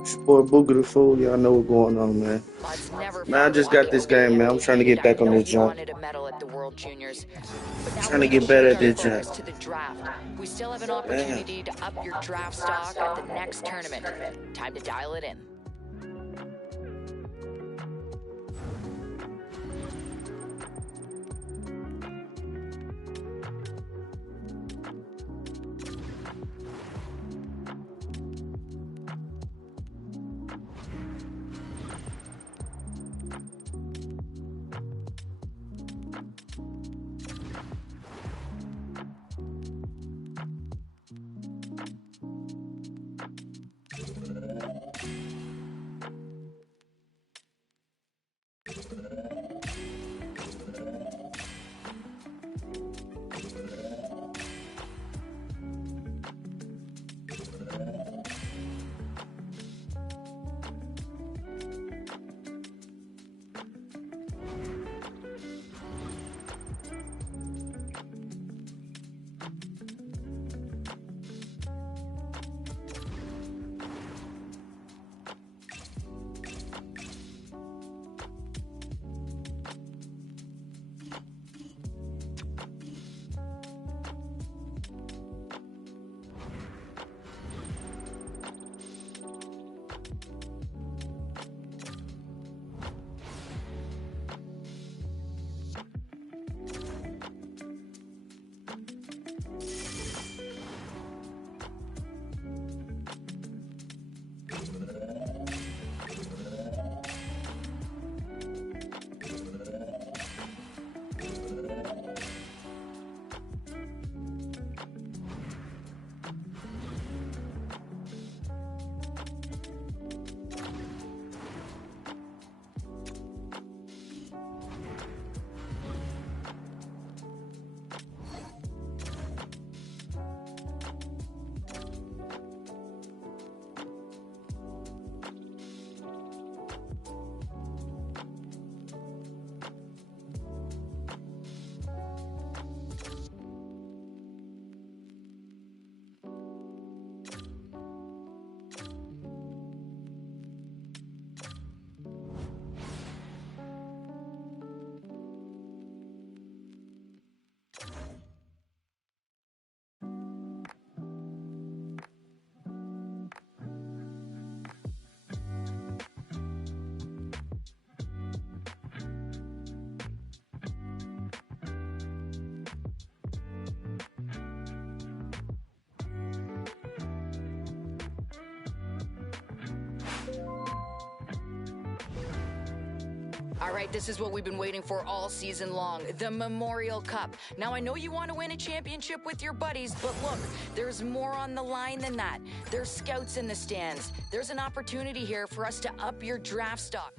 It's your boy Boogie the Fool. Y'all know what's going on, man. It's never Man, I fun just got walking this away game, man. I'm trying to empty-handed. get I back on know this you jump. wanted a medal at the World Juniors, but now Trying we're to going to get better change at our this jump. focus to the draft. We still have an Damn. opportunity to up your draft stock at the next tournament. Time to dial it in. All right, this is what we've been waiting for all season long, the Memorial Cup. Now, I know you want to win a championship with your buddies, but look, there's more on the line than that. There's scouts in the stands. There's an opportunity here for us to up your draft stock.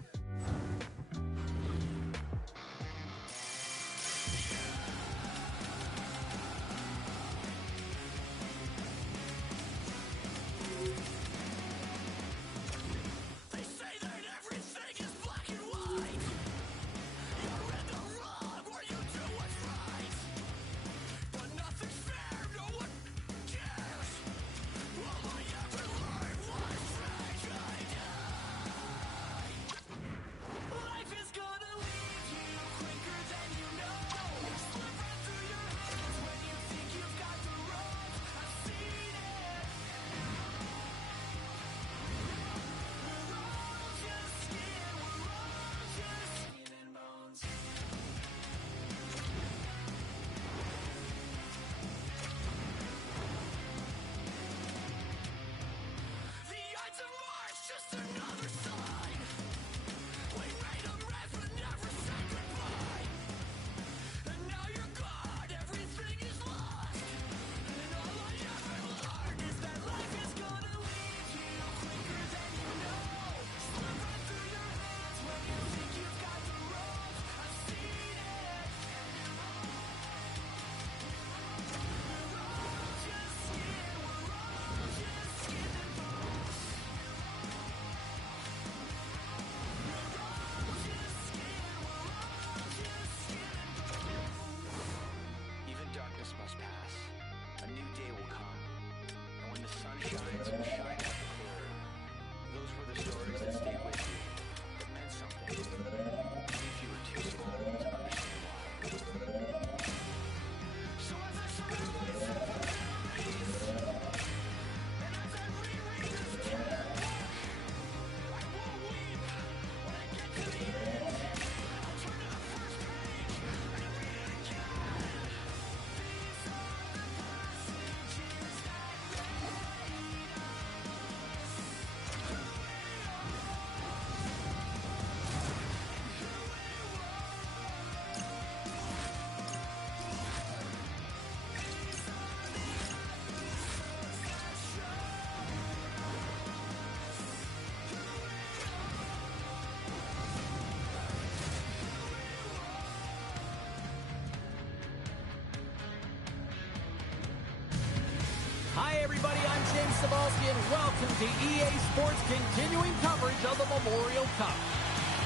everybody. I'm James Cebulski, and welcome to EA Sports' continuing coverage of the Memorial Cup.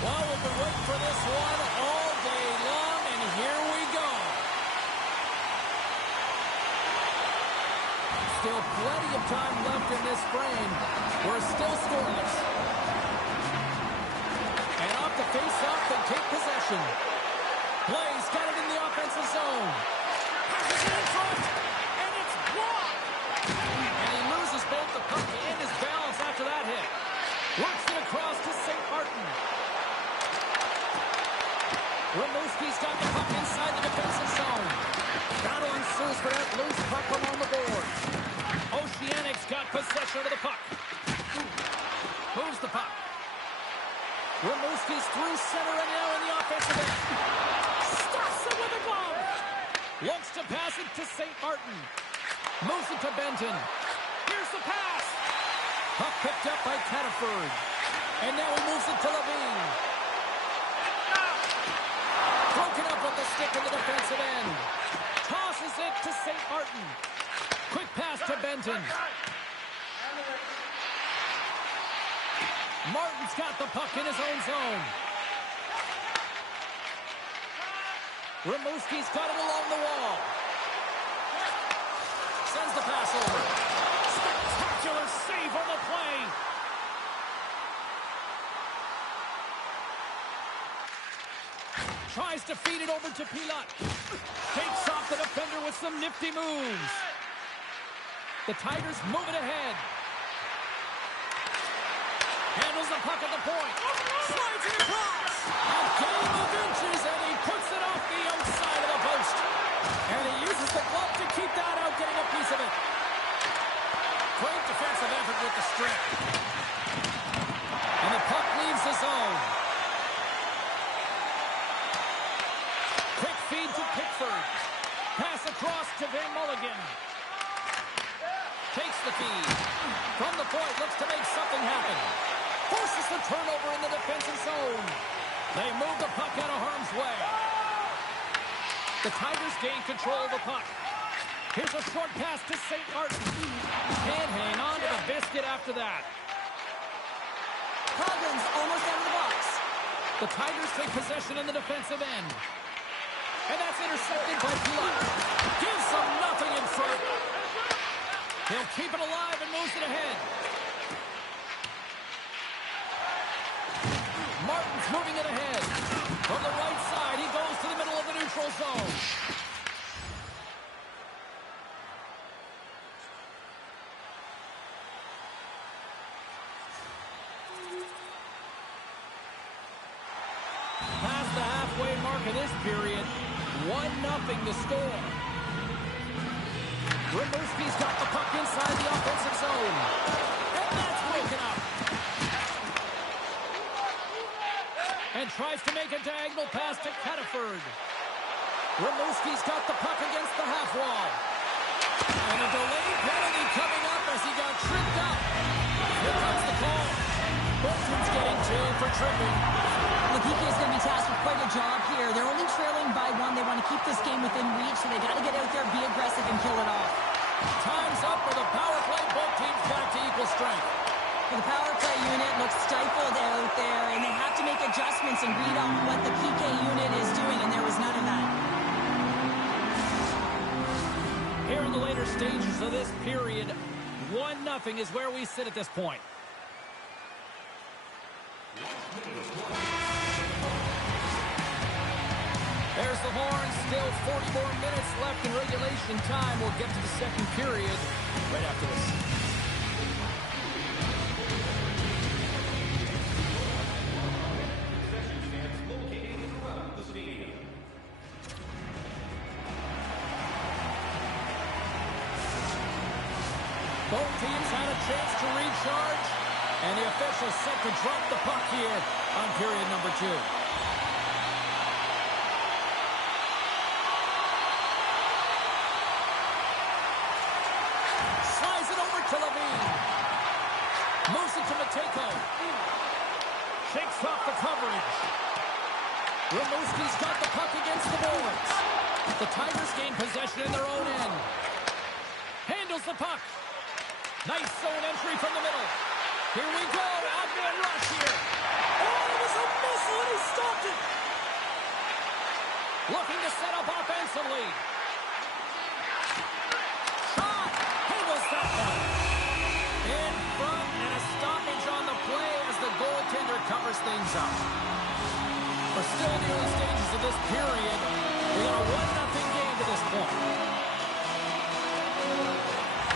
Well, we've been waiting for this one all day long, and here we go. Still plenty of time left in this frame. We're still scoreless. And off the face-off, they take possession. Blaze got it in the offensive zone. Passes it in front, and it's blocked. And he loses both the puck and his balance after that hit. Works it across to St. Martin. Rimouski's got the puck inside the defensive zone. Battle ensues for that loose puck along the boards. Oceanics got possession of the puck. Moves the puck. Rimouski's through center and now in the offensive end. Stuffs it with a glove. Looks to pass it to St. Martin. Moves it to Benton. Here's the pass. Puck picked up by Cataford. And now he moves it to Levine. Broken up with the stick in the defensive end. Tosses it to St. Martin. Quick pass to Benton. Martin's got the puck in his own zone. Rimouski's got it along the wall. Sends the pass over. Spectacular save on the play. Tries to feed it over to Pilat. Takes off the defender with some nifty moves. The Tigers move it ahead. Handles the puck at the point. Slides it across. A game of inches, and he puts it off the outside of the post. And he uses the glove to keep that out, getting a piece of it. Great defensive effort with the strip. And the puck leaves the zone. Quick feed to Pickford. Pass across to Van Mulligan. Takes the feed. From the point, looks to make something happen. Forces the turnover in the defensive zone. They move the puck out of harm's way. The Tigers gain control of the puck. Here's a short pass to St. Martin. Can't hang on to the biscuit after that. Coggins almost out of the box. The Tigers take possession in the defensive end. And that's intercepted by Pilat. Gives them nothing in front. He'll keep it alive and moves it ahead. Martin's moving it ahead. From the right side, he goes to the middle of the neutral zone. Past the halfway mark of this period, 1-0 to score. Rimouski's got the puck inside the offensive zone. And that's broken up. And tries to make a diagonal pass to Cataford. Rimouski's got the puck against the half wall. And a delayed penalty coming up as he got tripped up. Here comes the call. Bolton's getting 2 for tripping. The PK is going to be tasked with quite a job here. They're only trailing by 1. They want to keep this game within reach, so they got to get out there, be aggressive, and kill it off. Time's up for the power play. Both teams back to equal strength. The power play unit looks stifled out there, and they have to make adjustments and read off what the PK unit is doing, and there was none of that. Here in the later stages of this period, 1-0 is where we sit at this point. There's the horn. Still 40 more minutes left in regulation time. We'll get to the second period right after this. Both teams had a chance to recharge, and the officials set to drop the puck here on period number 2. Slides it over to Levine. Moves it to Matejko. Shakes off the coverage. Rimouski's got the puck against the boards. The Tigers gain possession in their own end. Handles the puck. Nice zone entry from the middle. Here we go. Odd-man rush here. Oh, it was a missile, and he stopped it. Looking to set up offensively. Shot. Handles that one. In front, and a stoppage on the play as the goaltender covers things up. We're still in the early stages of this period. We got a 1-0 game to this point.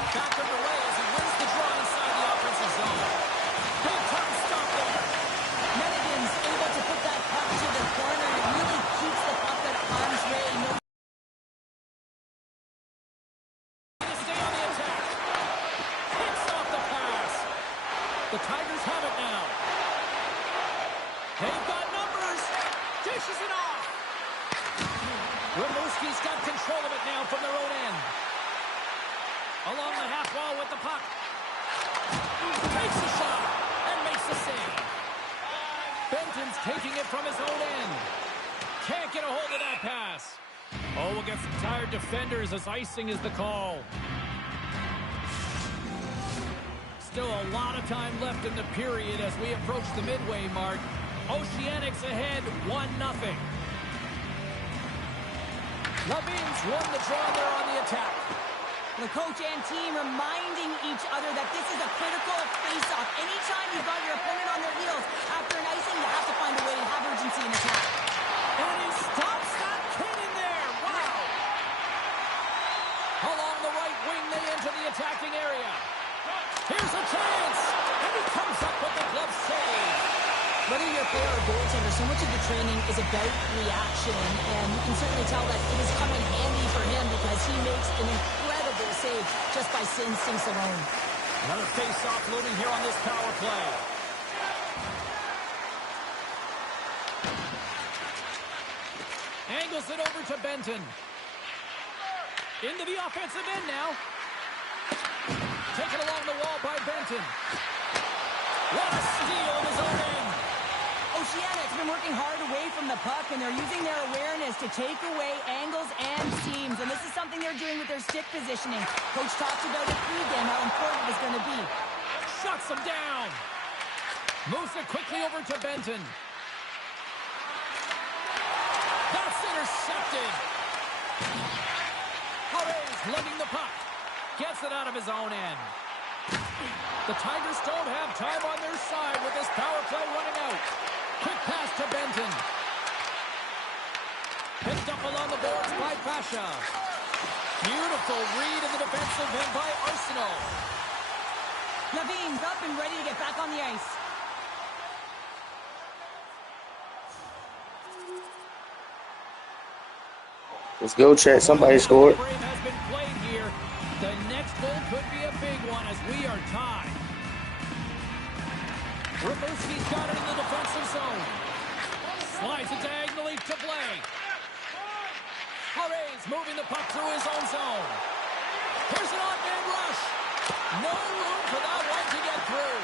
Back underway as he wins the draw inside the offensive zone. Big time stop there. Madigan's able to put that puck to the corner. It really keeps the puck at arm's way. No. To stay on the attack. Picks off the pass. The Tigers have it now. They've got numbers. Dishes it off. Rimouski's got control of it now from their own end. Along the half wall with the puck. Takes a shot and makes the save. Benton's taking it from his own end. Can't get a hold of that pass. Oh, we'll get some tired defenders as icing is the call. Still a lot of time left in the period as we approach the midway mark. Oceanics ahead 1-0. Levine's won the draw there on the attack. The coach and team reminding each other that this is a critical face-off. Anytime you've got your opponent on their heels after an icing, you have to find a way to have urgency in attack. And he stops that cannon there. Wow. Along the right wing, they enter the attacking area. Here's a chance. And he comes up with the glove save. Whether you're a player or goaltender, so much of the training is about reaction, and you can certainly tell that it has come in handy for him because he makes an incredible save just by instincts alone. Another face-off loading here on this power play. Angles it over to Benton. Into the offensive end now. Taken along the wall by Benton. What a steal of his own end. Oceanics been working hard away from the puck, and they're using their awareness to take away angles and seams, and this is something they're doing with their stick positioning. Coach talked about it pregame, how important it was going to be. Shuts him down. Moves it quickly over to Benton. That's intercepted. Haray's lugging the puck. Gets it out of his own end. The Tigers don't have time on their side with this power play running out. Quick pass to Benton. Picked up along the boards by Pasha. Beautiful read in the defensive end by Arsenault. Levine's up and ready to get back on the ice. Let's go, Chet. Somebody scored. Frame has been played here. The next goal could be a big one as we are tied. Rimouski's got it in the defensive zone. Slides it diagonally to Blake. Haray's moving the puck through his own zone. Here's an odd-man rush. No room for that one to get through.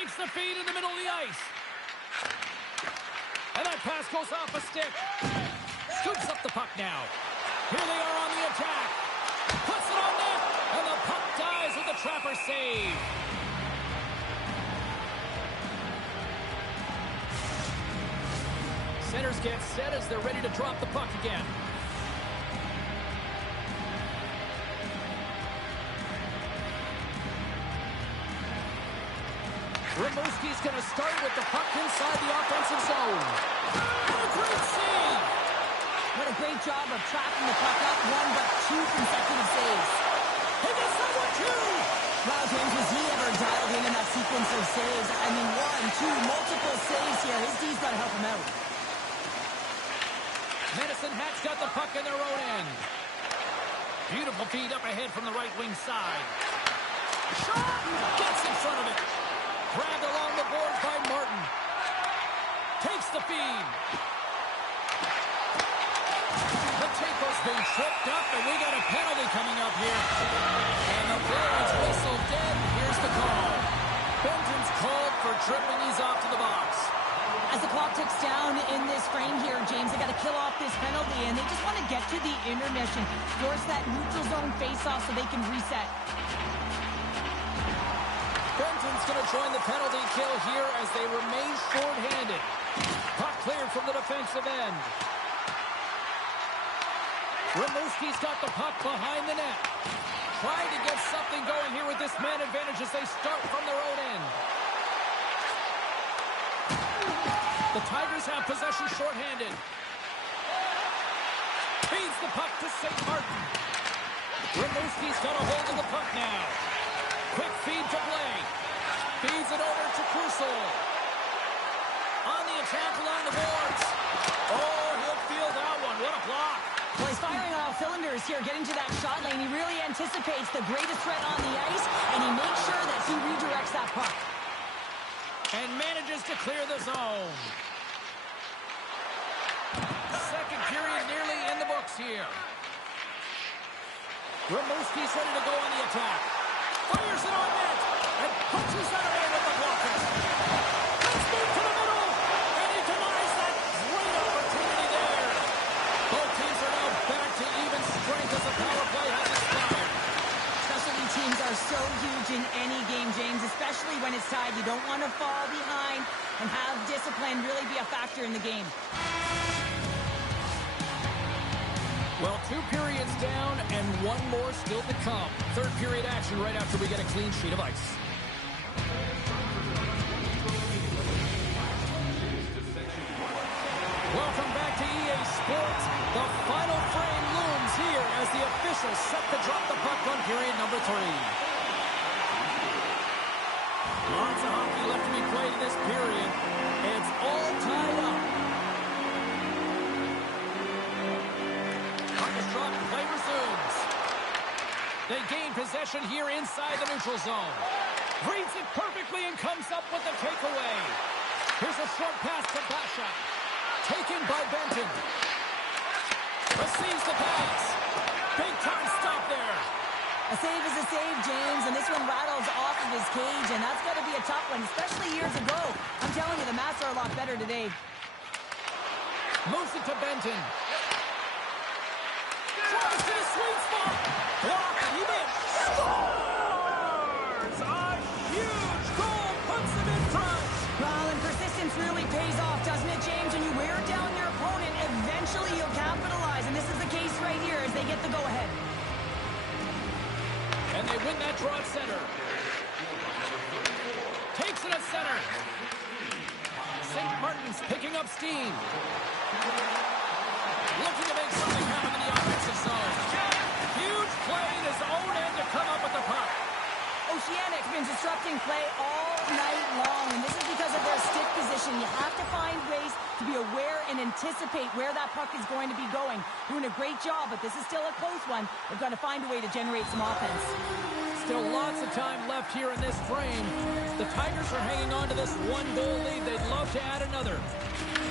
Takes the feed in the middle of the ice. And that pass goes off a stick. Scoops up the puck now. Here they are on the attack. Puts it on net. And the puck dies with the trapper save. Centers get set as they're ready to drop the puck again. Rimouski's going to start with the puck inside the offensive zone. And a great save! What a great job of tracking the puck up, one but two consecutive saves. He gets number two! Wow, James, was he ever dialed in that sequence of saves? I mean, one, two, multiple saves here. His D's got to help him out. Medicine Hat's got the puck in their own end. Beautiful feed up ahead from the right wing side. Shot! Gets in front of it. Grabbed along the boards by Martin. Takes the feed. Mateko's been tripped up, and we got a penalty coming up here. And the play is whistled dead. Here's the call. Benton's called for tripping. He's off to the box. As the clock ticks down in this frame here, James, they got to kill off this penalty. quickly, and they just want to get to the intermission, force that neutral zone face-off so they can reset. Benton's going to join the penalty kill here as they remain short-handed. Puck cleared from the defensive end. Rimouski's got the puck behind the net. Trying to get something going here with this man advantage as they start from their own end. The Tigers have possession shorthanded. Feeds the puck to St. Martin. Rimouski's got a hold of the puck now. Quick feed to Blake. Feeds it over to Crusoe. On the attack along the boards. Oh, he'll feel that one. What a block. Well, he's firing off cylinders here, getting to that shot lane. He really anticipates the greatest threat on the ice, and he makes sure that he redirects that puck. And manages to clear the zone. Second period nearly in the books here. Rimouski's ready to go on the attack. Fires it on net. And punches that away with the blocker. Let's move to the middle. And he denies that great opportunity there. Both teams are now back to even strength as the power play has expired. Specialty teams are so huge in any game, James, especially when it's tied. You don't want to fall behind and have discipline really be a factor in the game. Well, 2 periods down and 1 more still to come. Third period action right after we get a clean sheet of ice. Welcome back to EA Sports. The final frame looms here as the officials set to drop the puck on period number 3. Lots of hockey left to be played in this period. It's all tied up. Puck is dropped. Play resumes. They gain possession here inside the neutral zone. Reads it perfectly and comes up with the takeaway. Here's a short pass to Basha. Taken by Benton. Receives the pass. Big time stop there. A save is a save, James, and this one rattles off of his cage, and that's got to be a tough one, especially years ago. I'm telling you, the Mats are a lot better today. Moves it to Benton. Tries to the sweet spot. Blocked, and he missed. Scores! A huge goal puts them in front. Well, and persistence really pays off, doesn't it, James? When you wear down your opponent, eventually you'll capitalize, and this is the case right here as they get the go-ahead. And they win that draw at center. Takes it at center. St. Martin's picking up steam. Looking to make something happen in the offensive zone. Huge play in his own end to come up with the puck. Oceanic's been disrupting play all night long, and this is because of their stick position. You have to find ways to be aware and anticipate where that puck is going to be going. Doing a great job, but this is still a close one. They've got to find a way to generate some offense. Still lots of time left here in this frame. The Tigers are hanging on to this 1-goal lead. They'd love to add another.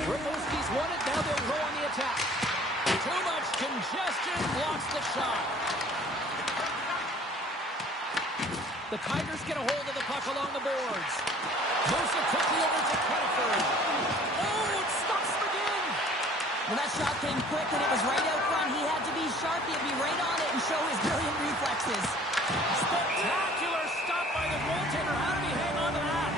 Rimouski's won it. Now they'll go on the attack. Too much congestion blocks the shot. The Tigers get a hold of the puck along the boards. Moves it quickly over to Pettiford. Oh, it stops him again. Well, that shot came quick, and it was right out front. He had to be sharp. He had to be right on it and show his brilliant reflexes. Spectacular stop by the goaltender. How did he hang on to that?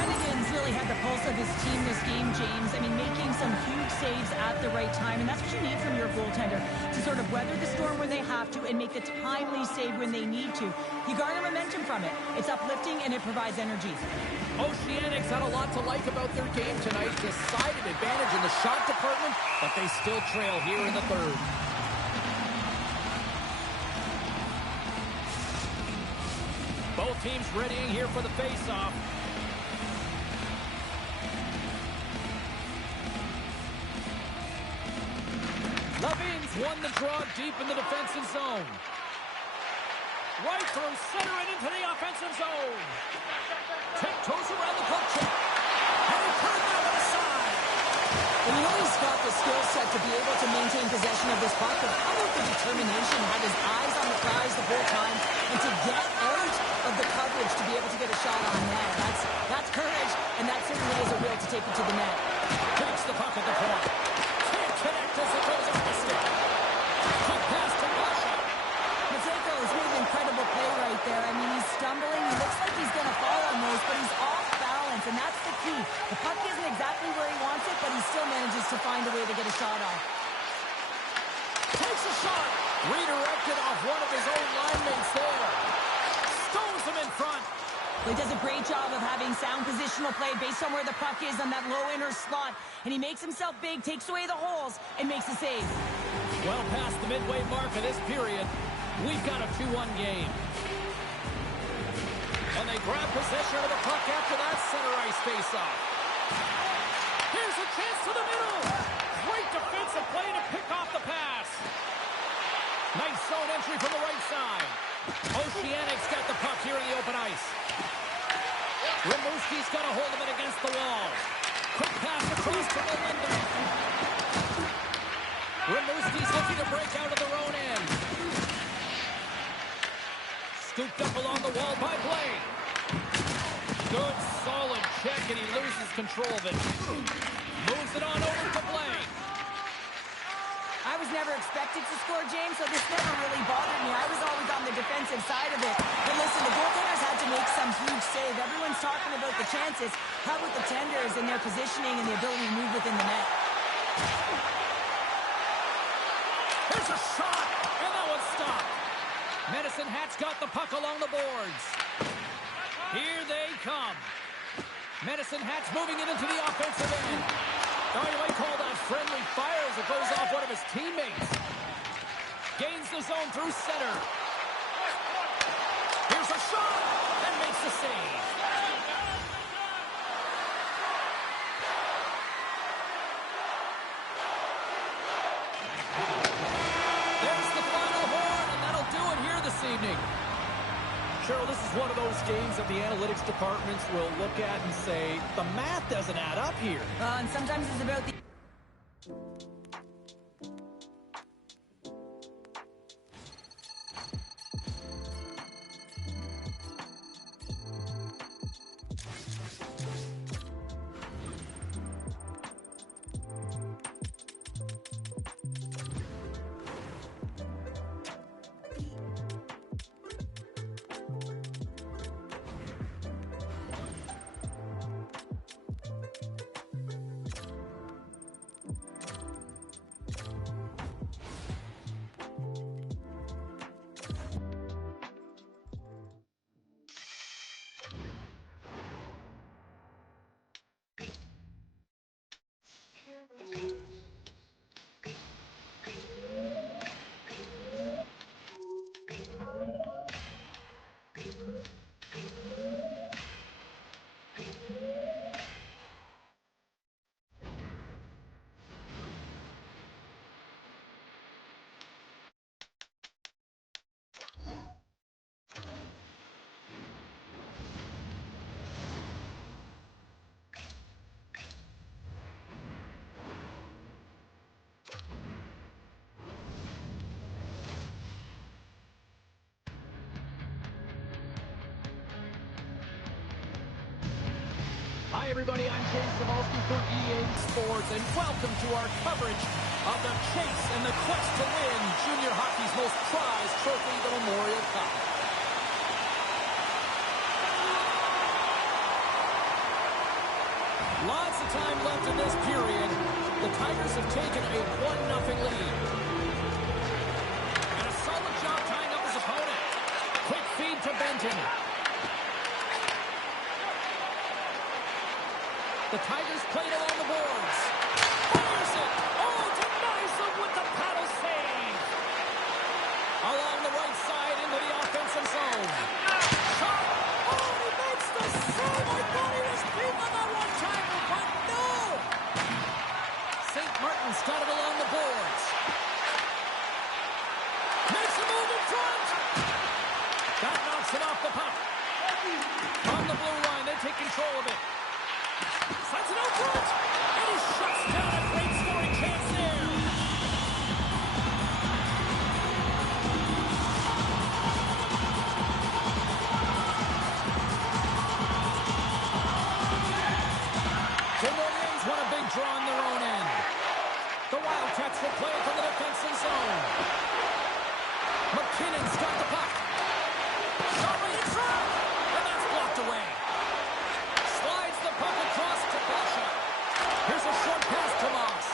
Bennigan's really had the pulse of his team this game, James. I mean, making some huge saves at the right time, and that's what you need from your goaltender, to sort of weather the storm when they have to and make the timely save when they need to. You garner momentum from it. It's uplifting, and it provides energy. Oceanics had a lot to like about their game tonight. Decided advantage in the shot department, but they still trail here in the third. Both teams readying here for the face-off. Levine's won the draw deep in the defensive zone. Right through center and into the offensive zone. Tiptoes around the puck check. And he turned that one aside. And you know he's got the skill set to be able to maintain possession of this puck, but how about the determination to have his eyes on the prize the whole time and to get out of the coverage to be able to get a shot on net? That's courage, and that certainly is a will to take it to the net. Takes the puck at the point. Can't connect as it goes off the stick. Quick pass to Russia. Mateko's made an incredible play right there. I mean, he's stumbling. He looks like he's going to fall on those, but he's off balance, and that's the key. The puck isn't exactly where he wants it, but he still manages to find a way to get a shot off. Takes a shot. Redirected off one of his own line mates there. Stones him in front. He does a great job of having sound positional play based on where the puck is on that low inner slot, and he makes himself big, takes away the holes, and makes a save. Well past the midway mark of this period, we've got a 2-1 game. And they grab possession of the puck after that center ice faceoff. Here's a chance to the middle. Great defensive play to pick off the pass. Nice zone entry from the right side. Oceanic's got the puck here in the open ice. Rimouski's got a hold of it against the wall. Quick pass across to Melinda. Rimouski's looking to break out of their own end. Scooped up along the wall by Blake. Good, solid check, and he loses control of it. Moves it on over to Blake. I was never expected to score, James, so this never really bothered me. I was always on the defensive side of it. But listen, the goaltenders had to make some huge save. Everyone's talking about the chances. How about the tenders and their positioning and the ability to move within the net? Here's a shot, and that one's stopped. Medicine Hat's got the puck along the boards. Here they come. Medicine Hat's moving it into the offensive end. Oh, you might call that friendly fire as it goes off one of his teammates. Gains the zone through center. Here's a shot, and makes the save. There's the final horn, and that'll do it here this evening. Cheryl, this is one of those games that the analytics departments will look at and say, the math doesn't add up here. And sometimes it's about the... Hi, everybody. I'm James Zamalski for EA Sports, and welcome to our coverage of the chase and the quest to win junior hockey's most prized trophy, the Memorial Cup. Lots of time left in this period. The Tigers have taken a 1-0 lead. And a solid job tying up his opponent. Quick feed to Benton. The Tigers played along the boards. Fires it. Oh, denies them with the paddle save. Along the right side into the offensive zone. Shot. Oh, he makes the save. I thought he was beat on that one-timer, but no. St. Martin's got it along the boards. Makes a move in front. That knocks it off the puck. On the blue line, they take control of it. Sends it out front, and he shuts down a great scoring chance there. Tim Williams won a big draw McKinnon's got the puck. Shot right in front. And that's blocked away. Slides the puck across to Basha. Here's a short pass to Moss.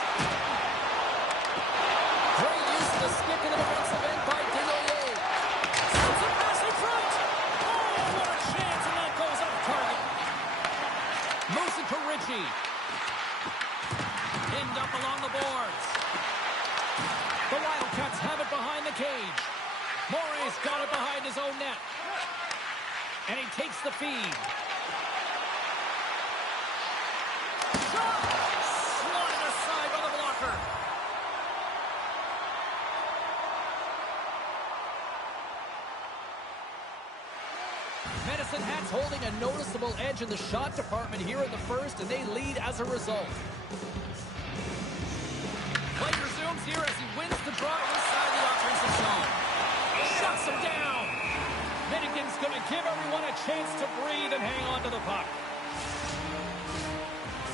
Great use of the stick in the defensive end by Deloyer. Sends a pass in front. Oh, what a chance, and that goes off target. Moves it to Ritchie. Pinned up along the boards. The Wildcats have it behind the cage. Morey's got it behind his own net. And he takes the feed. Shot! Slotted aside by the blocker. Medicine Hat's holding a noticeable edge in the shot department here in the first, and they lead as a result. Play resumes here as he wins the draw inside the offensive zone. Shuts him down. Minigan's going to give everyone a chance to breathe and hang on to the puck.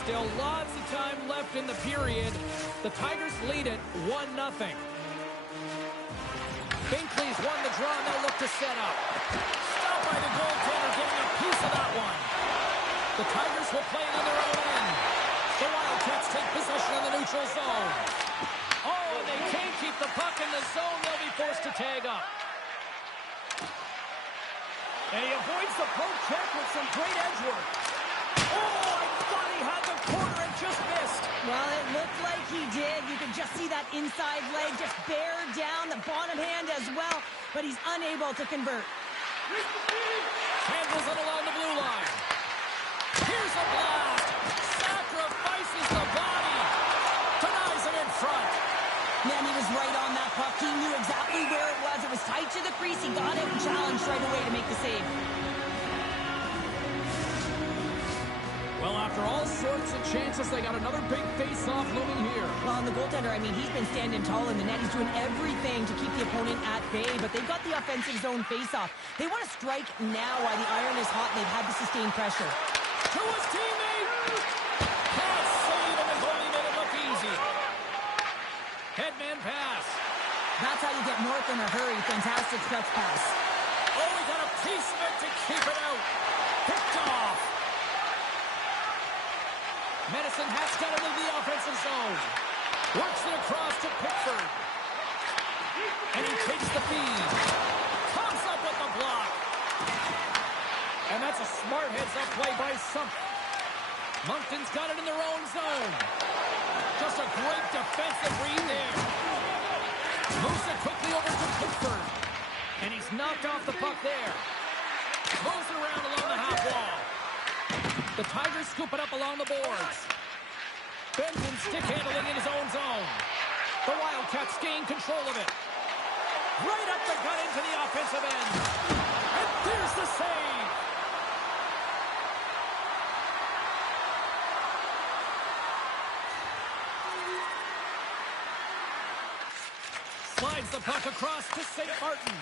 Still lots of time left in the period. The Tigers lead it 1-0. Binkley's won the draw, and they'll look to set up. Stopped by the goaltender, getting a piece of that one. The Tigers will play it on their own end. The Wildcats take possession of the neutral zone. Oh, and they can't keep the puck in the zone. They'll be forced to tag up. And he avoids the poke check with some great edge work. Oh, I thought he had the corner and just missed. Well, it looked like he did. You can just see that inside leg just bear down the bottom hand as well, but he's unable to convert. Handles it along the blue line. Here's a blast. Sacrifices the body. Denies him in front. Man, he was right on that puck. He knew exactly where it was. It was tight to the crease. He got it and challenged right away to make the save. Well, after all sorts of chances, they got another big face-off looming here. Well, and the goaltender, I mean, he's been standing tall in the net. He's doing everything to keep the opponent at bay, but they've got the offensive zone face-off. They want to strike now while the iron is hot, and they've had to sustain pressure. To his teammate! Can't save him and only made it look easy. Headman pass. That's how you get north in a hurry. Fantastic stretch pass. Oh, he got a piece of it to keep it out. Picked off. Medicine Hat's got it into the offensive zone. Works it across to Pickford. And he takes the feed. Comes up with the block. And that's a smart heads-up play by Sump. Moncton's got it in their own zone. Just a great defensive read there. Moves it quickly over to Pickford. And he's knocked off the puck there. Moves it around along the half wall. The Tigers scoop it up along the boards. Benton stick handling in his own zone. The Wildcats gain control of it. Right up the gut into the offensive end. And there's the save. Slides the puck across to St. Martin.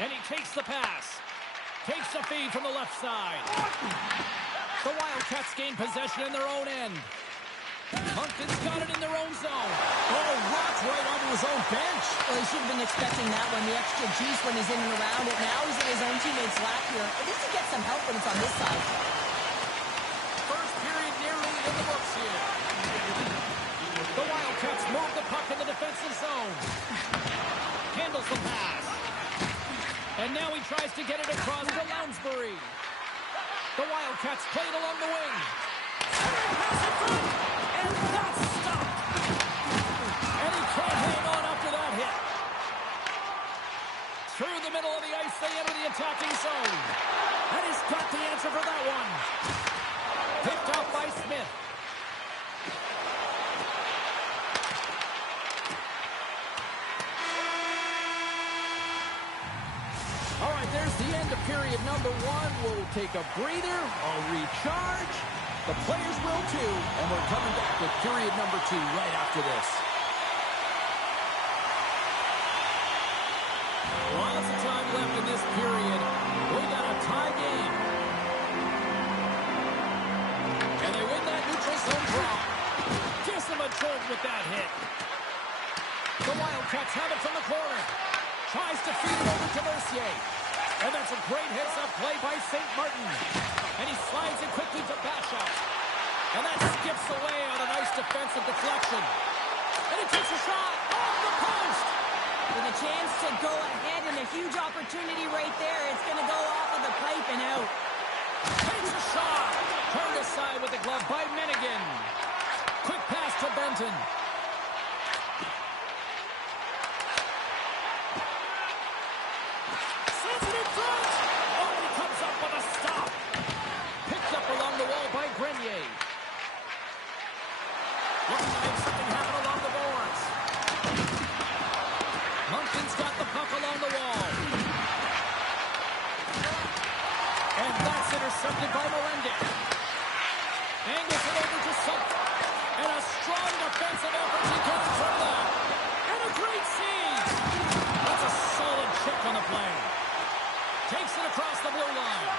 And he takes the pass. Takes the feed from the left side. The Wildcats gain possession in their own end. Moncton's got it in their own zone. Oh, rocks right onto his own bench. Well, he should have been expecting that one. The extra juice when he's in and around it. Now he's in his own teammate's lap here. At least he gets some help when it's on this side. First period nearly in the books here. The Wildcats move the puck in the defensive zone. Handles the pass. And now he tries to get it across to Lounsbury. The Wildcats play it along the wing. Pass in front. And that's stopped. And he can't hang on after that hit. Through the middle of the ice, they enter the attacking zone. And he's got the answer for that one. Picked off by Smith. All right, there's the end of period number one. We'll take a breather, a recharge. The players will too, and we're coming back with period number two right after this. Lots of time left in this period. We got a tie game. And they win that neutral zone draw. Gives them a jolt with that hit. The Wildcats have it from the corner. Tries to feed it over to Mercier. And that's a great heads-up play by St. Martin. And he slides it quickly to Basha. And that skips away on a nice defensive deflection. And he takes a shot off the post. With a chance to go ahead and a huge opportunity right there. It's going to go off of the pipe and out. Takes a shot. Turned aside with the glove by Minigan. Quick pass to Benton. Sends it in front. Oh, he comes up with a stop. Picked up along the wall by Grenier. Looking to make something happen along the boards. Moncton's got the puck along the wall. And that's intercepted by Melendez. Angles it over to Sutter. And a strong defensive effort to get in front of that. And a great save. That's a solid check on the play. Takes it across the blue line.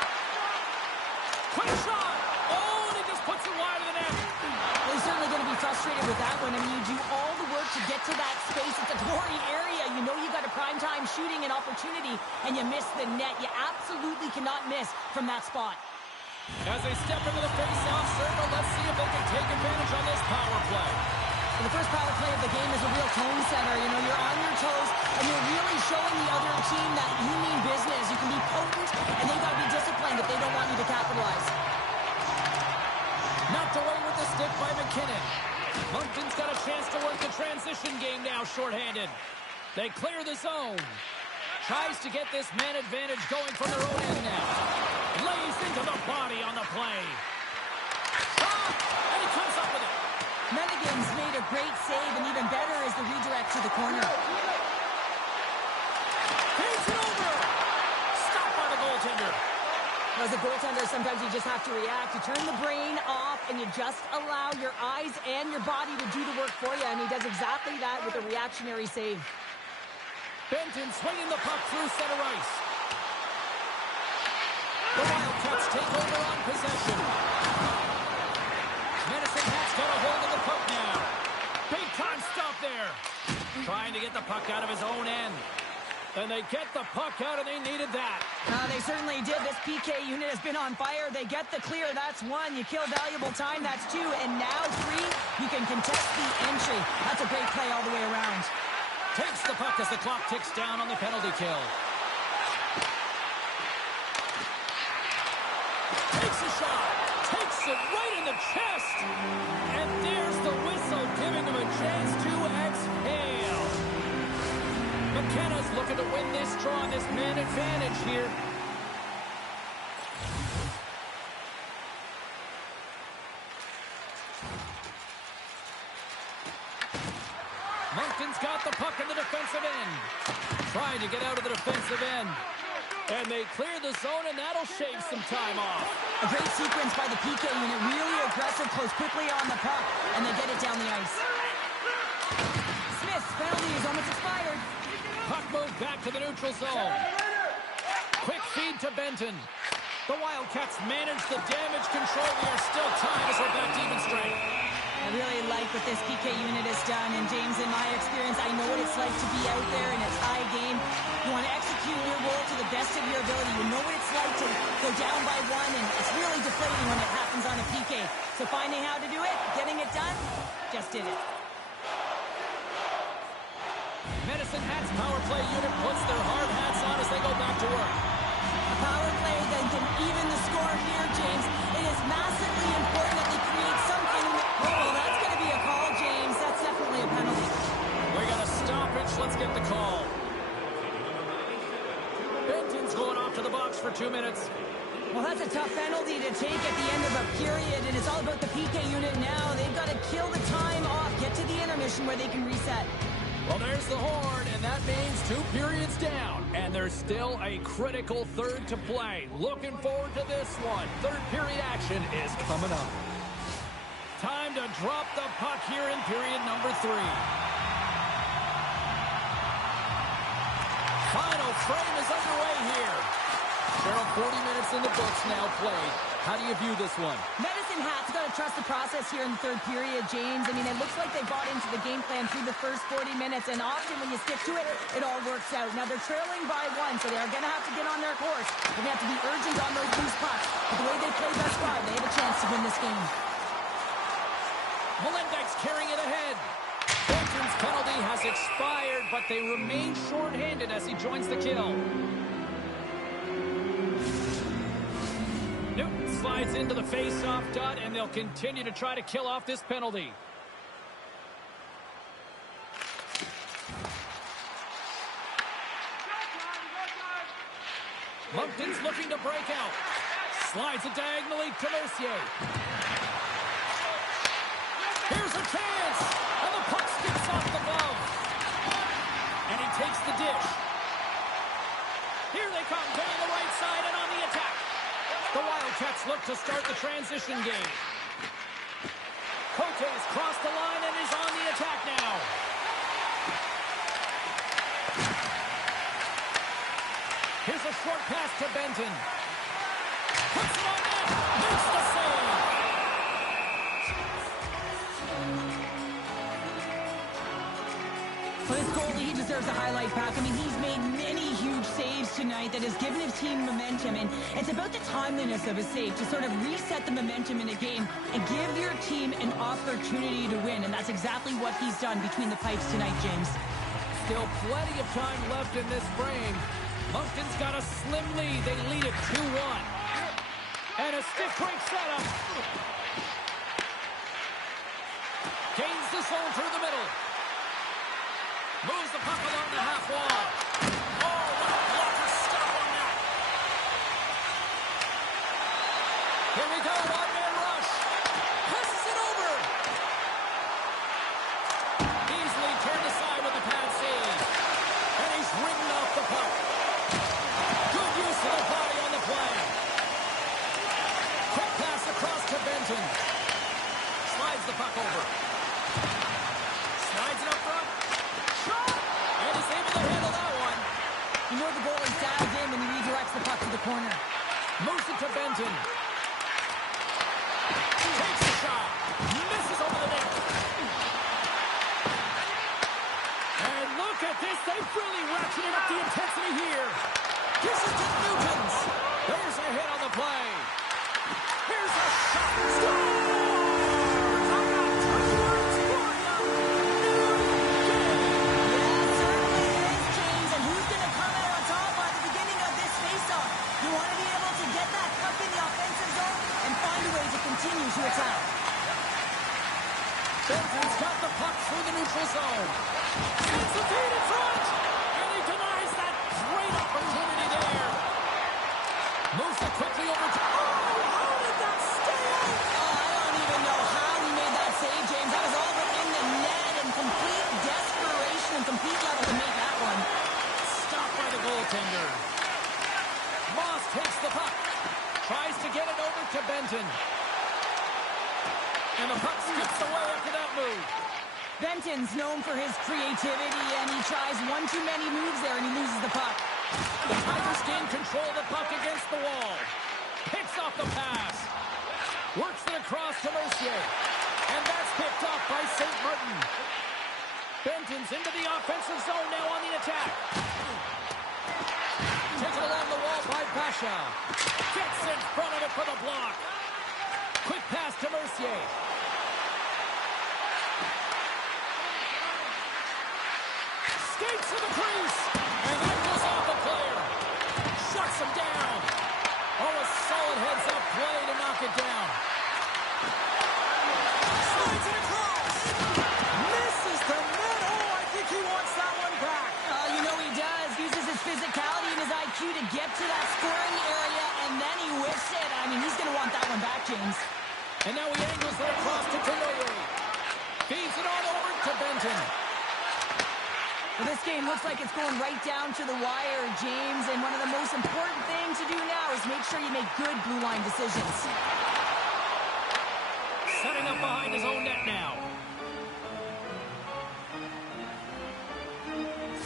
Quick shot. Oh, and he just puts it wide of the net. Well, he's certainly going to be frustrated with that one. I mean, you do all the work to get to that space. It's a glory area. You know you got a primetime shooting and opportunity, and you miss the net. You absolutely cannot miss from that spot. As they step into the face-off circle, let's see if they can take advantage on this power play. Well, the first power play of the game is a real tone setter. You know, you're on your toes, and you're really showing the other team that you mean business. You can be potent, and they've got to be disciplined if they don't want you to capitalize. Knocked away with the stick by McKinnon. Moncton's got a chance to work the transition game now, shorthanded. They clear the zone. Tries to get this man advantage going from their own end now. Lays into the body on the play. Shot! And he comes up with it. Menigan's made a great save, and even better is the redirect to the corner. Takes it over! Stopped by the goaltender. As a goaltender, sometimes you just have to react. You turn the brain off, and you just allow your eyes and your body to do the work for you, and he does exactly that with a reactionary save. Benton swinging the puck through center ice. The Wildcats take over on possession. Medicine Hat's got a hold of the puck now. Big time stop there. Trying to get the puck out of his own end. And they get the puck out, and they needed that. They certainly did. This PK unit has been on fire. They get the clear. That's one. You kill valuable time. That's two. And now three, you can contest the entry. That's a great play all the way around. Takes the puck as the clock ticks down on the penalty kill. Takes a shot. Takes it right in the chest. And there's the whistle, giving him a chance to exhale. McKenna's looking to win this draw, this man advantage here. Moncton's got the puck in the defensive end. Trying to get out of the defensive end. And they clear the zone, and that'll shave some time off. A great sequence by the PK unit. Really aggressive, close quickly on the puck, and they get it down the ice. Smith's penalty is almost expired. Puck moved back to the neutral zone. Quick feed to Benton. The Wildcats manage the damage control. We are still tied as we're back to even strength. I really like what this PK unit has done, and James, in my experience, I know what it's like to be out there in a tie game. You want to execute your role to the best of your ability. You know what it's like to go down by one, and it's really deflating when it happens on a PK. So finding how to do it, getting it done, just did it. Medicine Hat's power play unit puts their hard hats on as they go back to work. A power play that can even the score here, James. It is massively important that they create some kind of... Oh, that's going to be a call, James. That's definitely a penalty. We got a stoppage. Let's get the call. Benton's going off to the box for 2 minutes. Well, that's a tough penalty to take at the end of a period, and it's all about the PK unit now. They've got to kill the time off, get to the intermission where they can reset. Well, there's the horn, and that means 2 periods down, and there's still a critical third to play. Looking forward to this one. Third period action is coming up. Time to drop the puck here in period number 3. Final frame is underway here. Cheryl, 40 minutes in the books now played. How do you view this one? Medicine Hat's got to trust the process here in the third period, James. I mean, it looks like they bought into the game plan through the first 40 minutes, and often when you stick to it, it all works out. Now, they're trailing by 1, so they are going to have to get on their course. They're going to have to be urgent on those loose pucks. But the way they played thus far, they have a chance to win this game. Melendek's carrying it ahead. Benton's penalty has expired, but they remain shorthanded as he joins the kill. Newton slides into the face-off dot, and they'll continue to try to kill off this penalty. Moncton's looking to break out. Slides it diagonally to Mercier. Here's a chance, and the puck skips off the glove. And he takes the dish. Here they come, going the right side and on the attack. The Wildcats look to start the transition game. Cote's crossed the line and is on the attack now. Here's a short pass to Benton. Puts it on net. Makes the save. For this goalie, he deserves a highlight pack. I mean, he's made many huge saves tonight that has given his team momentum, and it's about the timeliness of a save to sort of reset the momentum in a game and give your team an opportunity to win, and that's exactly what he's done between the pipes tonight, James. Still plenty of time left in this frame. Moncton's got a slim lead. They lead it 2-1. And a stiff break setup. Gains the zone through the middle. Moves the puck along the half wall. Oh, what a blocker stop on that. Here we go, one-man rush. Passes it over. Easily turned aside with a pad save. And he's ridden off the puck. Good use of the body on the play. Quick pass across to Benton. Slides the puck over. Slides it up front. Shot! And he's able to handle that one. You know the goalie's dialed in when he redirects the puck to the corner. Moves it to Benton. Takes the shot. Misses over the net. And look at this. They've really ratcheted up the intensity here. This is to Newtons. There's a hit on the play. Here's a shot. Scores! I got 2 words for you. Yeah, certainly is, James. And who's going to come out on top by the beginning of this faceoff? You want to be able to get that puck in the offensive zone and find a way to continue to attack. Benton's got the puck through the neutral zone. Sends the feed in front. And he denies that great opportunity there. Moves it quickly over to... Oh, how did that stay out? Oh, I don't even know how he made that save, James. That was all but in the net and complete desperation and complete level to make that one. Stopped by the goaltender. Moss takes the puck. Tries to get it over to Benton. And the puck skips away after that move. Benton's known for his creativity, and he tries one too many moves there, and he loses the puck. The Tigers gain control of the puck against the wall. Picks off the pass. Works it across to Mercier. And that's picked off by St. Martin. Benton's into the offensive zone now on the attack. Taken along the wall by Pasha. Gets in front of it for the block. Quick pass to Mercier. Skates to the crease. And that goes off the player. Shuts him down. Oh, a solid heads-up play to knock it down. Slides it across. Misses the net. Oh, I think he wants that one back. You know he does. Uses his physicality and his IQ to get to that scoring area, and then he whiffs it. I mean, he's going to want that one back, James. And now he angles it across to Tanoye. Feeds it on over to Benton. Well, this game looks like it's going right down to the wire, James, and one of the most important things to do now is make sure you make good blue line decisions. Setting up behind his own net now.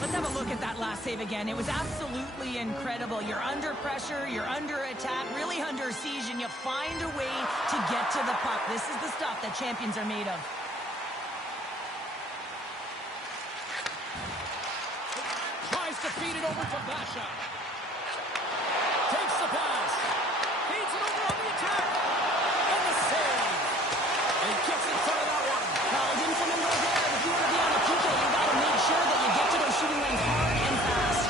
Let's have a look at that last save again. It was absolutely incredible. You're under pressure, you're under attack, really under siege, and you find a way to get to the puck. This is the stuff that champions are made of. Tries to feed it over to Basha. Takes the pass. Feeds it over on the attack. And the save. And gets in front of that one. Well, it didn't come in right there. If you want to be on the PK, you got to make sure that you get to those shooting lanes hard and fast.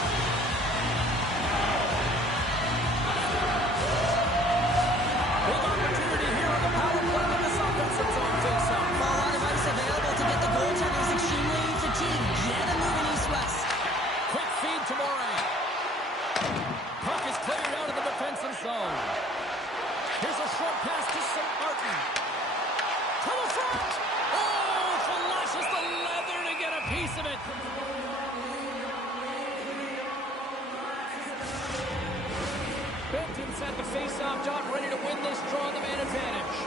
Big opportunity here on the power play with this offensive zone face-off. A lot of ice available to get the goaltenders extremely fatigued. Get a moving east-west. Quick feed to Moray. Puck is cleared out of the defensive zone. Here's a short pass to St. Martin. To the front. Oh, flashes the leather to get a piece of it. Benton's at the face-off dot, ready to win this draw, the man advantage.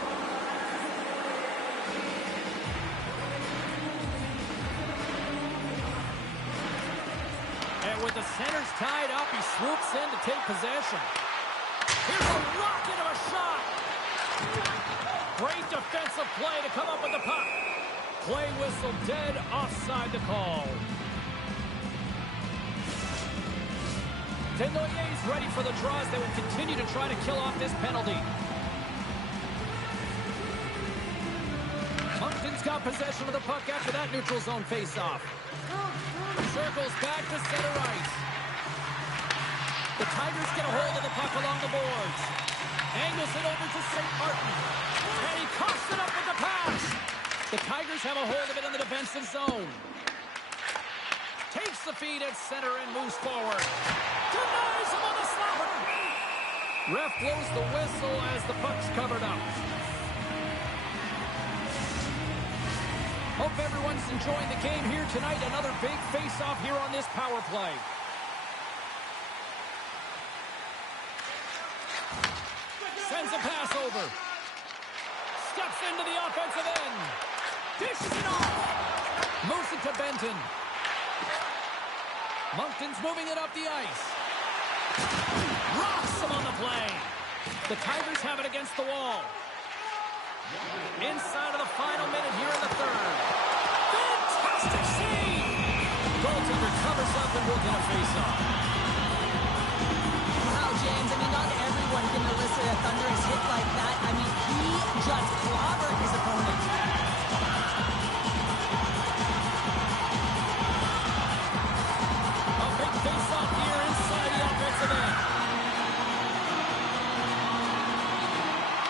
And with the centers tied up, he swoops in to take possession. Here's a rocket of a shot. Great defensive play to come up with the puck. Play whistle dead, offside the call. Desnoyers ready for the draws. They will continue to try to kill off this penalty. Moncton's got possession of the puck after that neutral zone face-off. Circles back to center ice. The Tigers get a hold of the puck along the boards. Angles it over to St. Martin. And he coughs it up with the pass. The Tigers have a hold of it in the defensive zone. Takes the feed at center and moves forward. Denies him on the slapper. Ref blows the whistle as the puck's covered up. Hope everyone's enjoying the game here tonight. Another big face-off here on this power play. Sends a pass over. Steps into the offensive end. Dishes it off. Moves it to Benton. Moncton's moving it up the ice. Rocks him on the play. The Tigers have it against the wall. Inside of the final minute here in the third. Fantastic save! Goaltender covers up and will get a face-off. Wow, James, I mean, not everyone can elicit a thunderous hit like that. I mean, he just clobbered his opponent. A big face-off here inside the offensive end.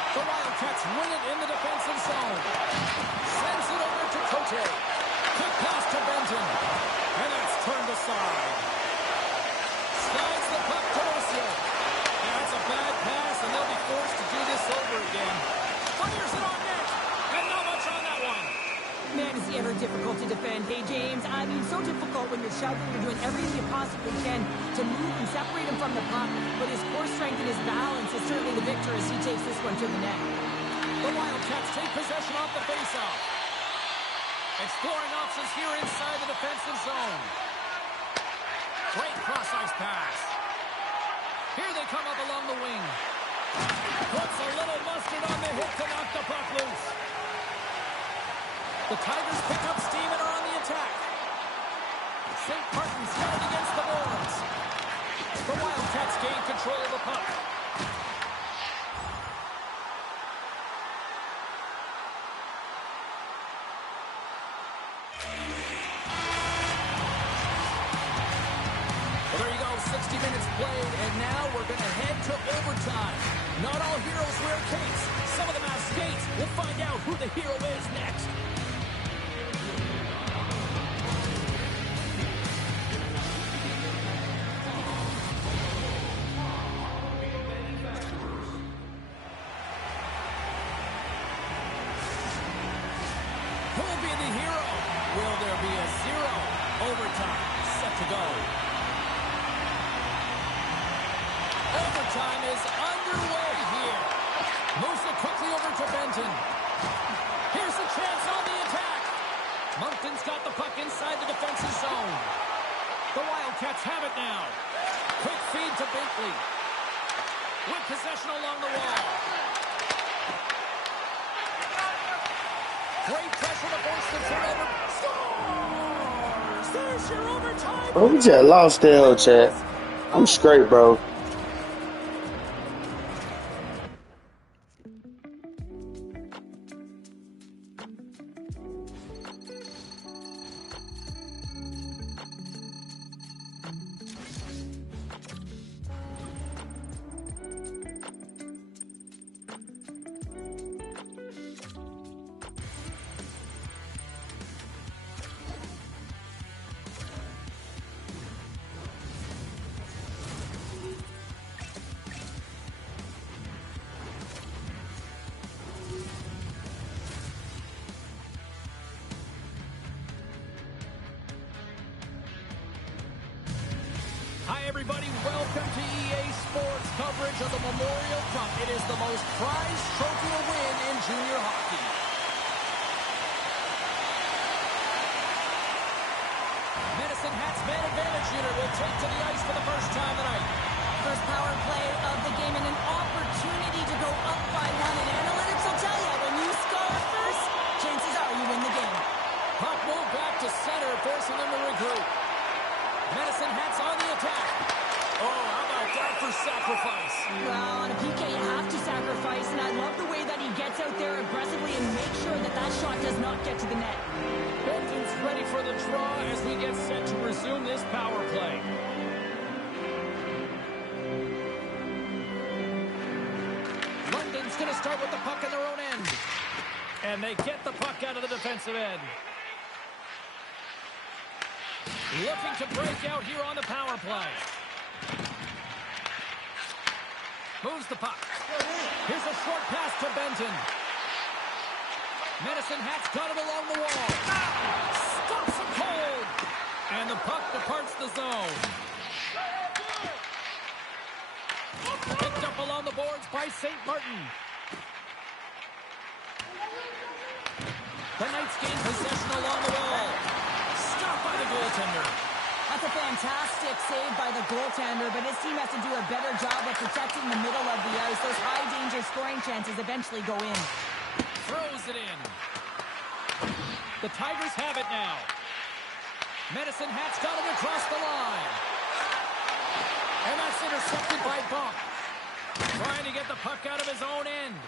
The Wildcats win it in the defensive zone. Sends it over to Cote. Quick pass to Benton. And it's turned aside. Slides the puck to Lucio. Yeah, that's a bad pass, and they'll be forced to do this over again. Fires it on net. And not much on that one. Man, is he ever difficult to defend. Hey, James, I mean, so difficult when you're shoving, you're doing everything you possibly can to move and separate him from the puck. But his core strength and his balance is certainly the victor as he takes this one to the net. The Wildcats take possession off the faceoff. Exploring options here inside the defensive zone. Great cross-ice pass. Here they come up along the wing. Puts a little mustard on the hit to knock the puck loose. The Tigers pick up steam and are on the attack. St. Martin's got it against the boards. The Wildcats gain control of the puck. Well, there you go, 60 minutes played, and now we're going to head to overtime. Not all heroes wear capes. Some of them have skates. We'll find out who the hero is next. Who'll be the hero? Will there be a zero? Overtime set to go. Overtime is underway here. Moves it quickly over to Benton. Here's a chance on the attack. Moncton's got the puck inside the defensive zone. The Wildcats have it now. Quick feed to Binkley. With possession along the wall. Great pressure to force the turnover. Scores! There's your overtime. Bro, we just lost the hell, chat. I'm straight, bro. Hi, everybody. Welcome to EA Sports coverage of the Memorial Cup. It is the most prized trophy to win in junior hockey. Medicine Hat's man advantage unit will take to the ice for the first time tonight. First power play of the game and an opportunity to go up by one. And analytics will tell you, when you score first, chances are you win the game. Puck moved back to center, forcing them to regroup. Medicine Hat's on the attack. Oh, how about that for sacrifice? Well, on a PK, you have to sacrifice, and I love the way that he gets out there aggressively and makes sure that that shot does not get to the net. Benton's ready for the draw as we get set to resume this power play. London's going to start with the puck in their own end. And they get the puck out of the defensive end. Looking to break out here on the power play. Moves the puck. Here's a short pass to Benton. Medicine Hat's got it along the wall. Stops him cold. And the puck departs the zone. Picked up along the boards by St. Martin. The Knights gain possession along the wall. Stopped by the goaltender. That's a fantastic save by the goaltender, but his team has to do a better job of protecting the middle of the ice. Those high-danger scoring chances eventually go in. Throws it in. The Tigers have it now. Medicine Hat's got it across the line. And that's intercepted by Bump. Trying to get the puck out of his own end.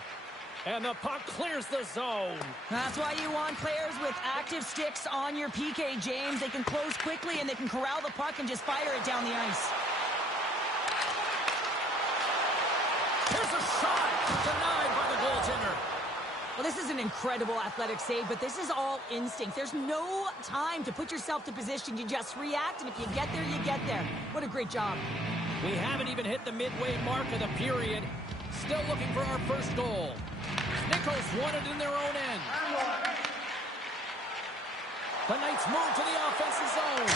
And the puck clears the zone. That's why you want players with active sticks on your PK, James. They can close quickly and they can corral the puck and just fire it down the ice. Here's a shot denied by the goaltender. Well, this is an incredible athletic save, but this is all instinct. There's no time to put yourself to position. You just react, and if you get there, you get there. What a great job. We haven't even hit the midway mark of the period. Still looking for our first goal. Nichols won it in their own end. The Knights move to the offensive zone.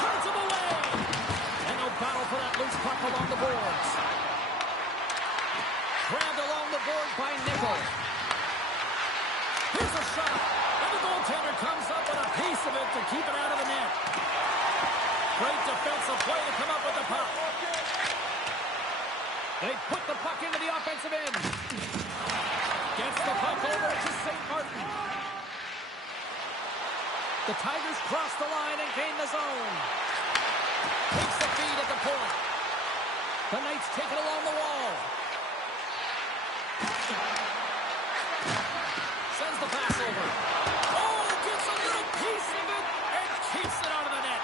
Turns him away. And no battle for that loose puck along the boards. Grabbed along the boards by Nichols. Here's a shot. And the goaltender comes up with a piece of it to keep it out of the net. Great defensive play to come up with the puck. They put the puck into the offensive end. Gets the puck over to St. Martin. The Tigers cross the line and gain the zone. Takes the feed at the point. The Knights take it along the wall. Sends the pass over. Oh, gets a little piece of it and keeps it out of the net.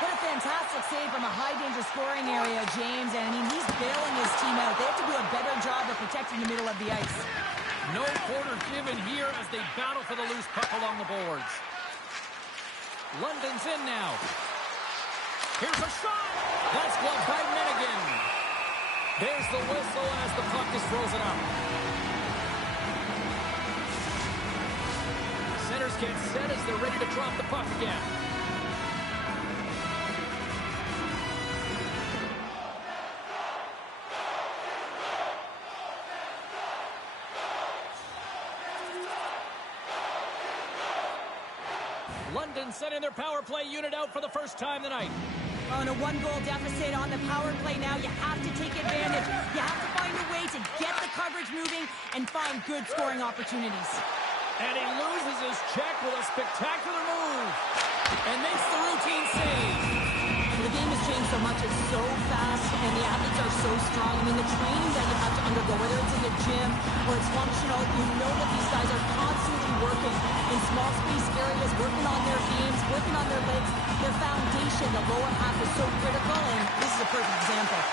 What a fantastic save from a high-danger scoring area, James. And, I mean, he's bailing his team out. They have to do a better job of protecting the middle of the ice. No quarter given here as they battle for the loose puck along the boards. London's in now. Here's a shot. That's gloved by Minigan. There's the whistle as the puck is frozen up. Centers get set as they're ready to drop the puck again. London sending their power play unit out for the first time tonight. On a one-goal deficit on the power play now, you have to take advantage. You have to find a way to get the coverage moving and find good scoring opportunities. And he loses his check with a spectacular move. And makes the routine save. The game has changed so much. It's so fast, and the athletes are so strong. I mean, the training that you have to undergo, whether it's in the gym or it's functional, you know that these guys are constantly working in small space areas, working on their games, working on their legs. Their foundation, the lower half, is so critical, and this is a perfect example.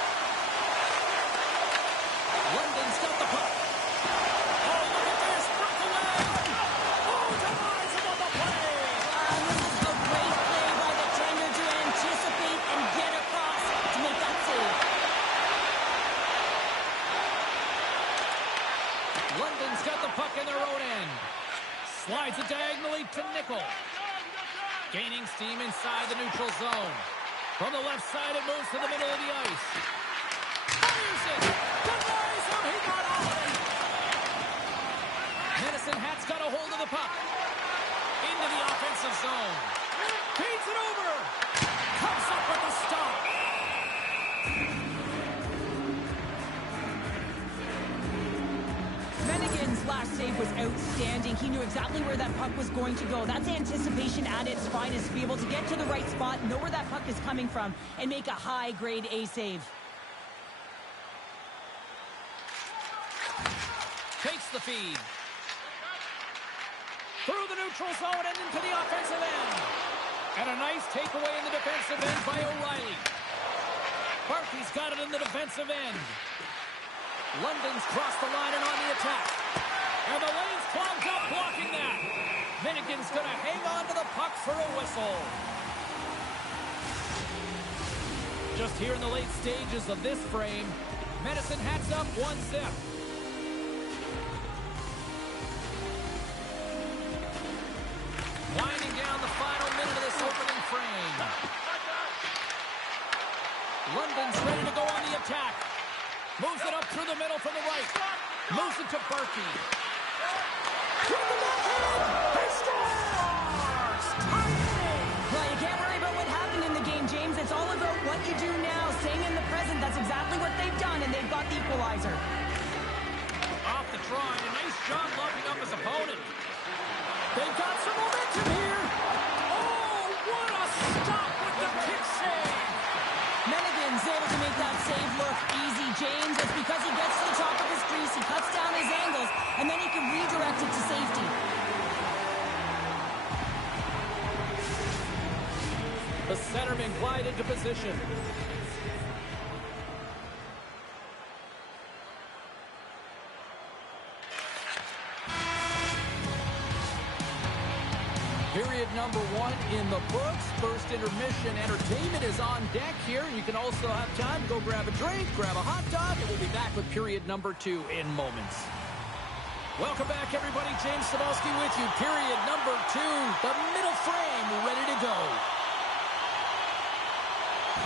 London's got the puck. Oh, look at this. Broke away. Oh, denies him on the play. This is a great play by the tender to anticipate and get across to make that save. London's got the puck in their own end. Slides it diagonally to Nickel. Gaining steam inside the neutral zone. From the left side, it moves to the middle of the ice. Fires it! Denies him! He got all of it! Medicine Hat's got a hold of the puck. Into the offensive zone. Feeds it over! Comes up with a stop! Mennigan's last save was outstanding. He knew exactly where that puck was going to go. That's anticipation at its finest, to be able to get to the right spot, know where that puck is coming from, and make a high-grade A save. Takes the feed. Through the neutral zone and into the offensive end. And a nice takeaway in the defensive end by O'Reilly. Barkley's got it in the defensive end. London's crossed the line and on the attack. And the lane's clogged up, blocking that. Minnigan's going to hang on to the puck for a whistle. Just here in the late stages of this frame, Medicine Hat's up 1-0. Winding down the final minute of this opening frame. London's ready to go on the attack. Moves it up through the middle from the right. Moves it to Berkey. Through the backhand. He scores! Well, you can't worry about what happened in the game, James. It's all about what you do now. Staying in the present, that's exactly what they've done, and they've got the equalizer. Off the draw, and a nice job locking up his opponent. They've got some momentum here. Oh, what a stop with the kick save. Mennigan's able to make that save look easy, James. It's because he gets to the top of his crease, he cuts down his angles, and then he can redirect it to safety. The centerman glide into position. Period number 1 in the books. First intermission entertainment is on deck here. You can also have time to go grab a drink, grab a hot dog, and we'll be back with period number 2 in moments. Welcome back, everybody. James Cebulski with you. Period number 2. The middle frame ready to go.